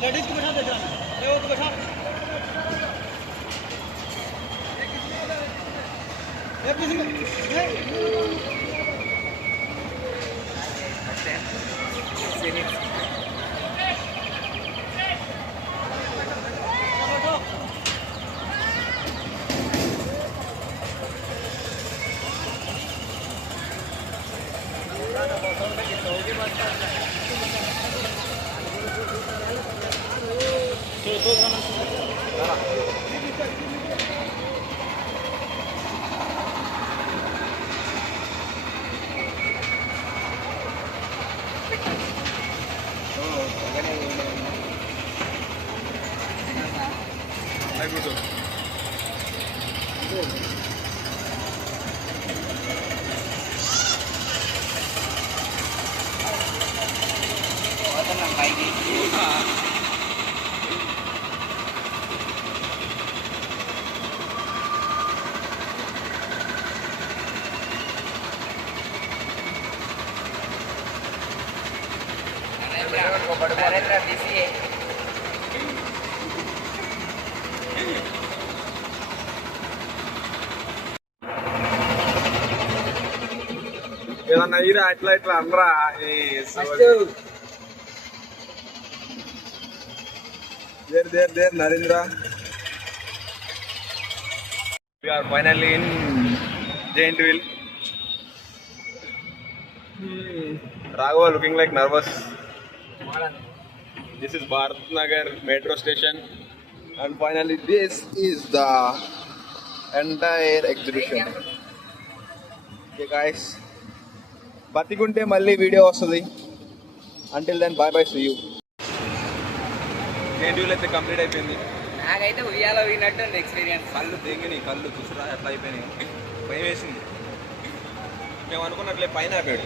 Ladies को बैठा देख रहा है वो तो बैठा एक किसी नरेंद्र बिजी है ఏదన్నా ఈరా అట్లా ఇట్లా అనరా there Narendra we are finally in Jaintville. Raghav looking like nervous. This is Bharat Nagar metro station and finally this is the entire exhibition. Okay guys, బతికుంటే మళ్ళీ వీడియో వస్తుంది. Until then bye bye see you. Schedule అయితే complete అయిపోయింది. నాకైతే ఉయ్యాలో విన్నట్టు experience. కళ్ళు తెంగినాయి, కళ్ళు చూసిరా ఎట్లా అయిపోయినాయి. భయం వేసింది. మేము అనుకున్నట్లే పైన ఆపాడు.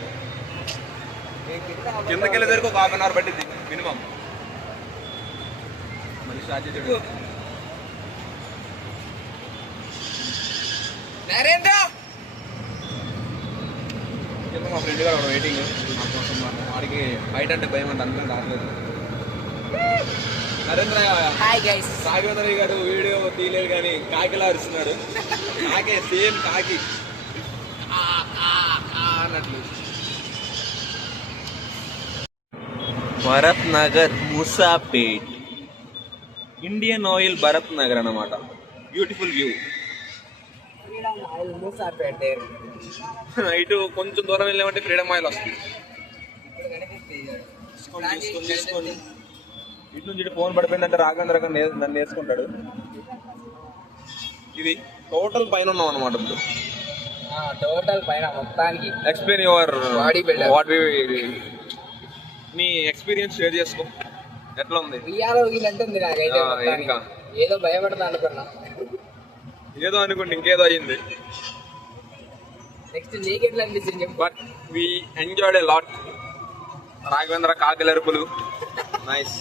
కిందకి వెళ్ళేసరికి ఒక ½ అవర్ పట్టింది మినిమం. మళ్ళీ స్టార్ట్ చేసాడు నరేంద్ర. కింద మా ఫ్రెండ్ గారు వెయిటింగ్ నా కోసం. వాడికి బయట అంటే భయం అంటే అందరం రావట్లేదు. నరేంద్ర రాఘవేంద్ర గారు వీడియో తీయలేదు కానీ కాకిలా అరుస్తున్నాడు. కాకే సేమ్ కాకి అన్నట్లు. భరత్ నగర్ మూసాపేట్ ఇండియన్ ఆయిల్ భరత్ నగర్ అన్నమాట. Beautiful view. ఇటు కొంచెం దూరం వెళ్ళామంటే ఫ్రీడమ్ ఆయిల్ వస్తుంది. తీసుకోండి. ఇటు నుంచి ఇటు ఫోన్ పడిపోయిందంటే రాఘవేంద్ర నన్ను నేర్చుకుంటాడు. ఇది టోటల్ పైన ఉన్నాం అనమాట. ఇప్పుడు టోటల్ పైన మొత్తానికి explain your body builder. What నీ ఎక్స్పీరియన్స్ షేర్ చేసుకో. ఎట్లా ఉంది? ఉంటుంది నాకైతే. ఇంకా ఏదో భయపడతా అనుకున్నా. ఏదో అనుకోండి ఇంకేదో అయ్యింది. నెక్స్ట్ నీకు ఎట్లా అనిపించింది? But we enjoyed a lot. Raghavendra కాకిలరుపులు నైస్.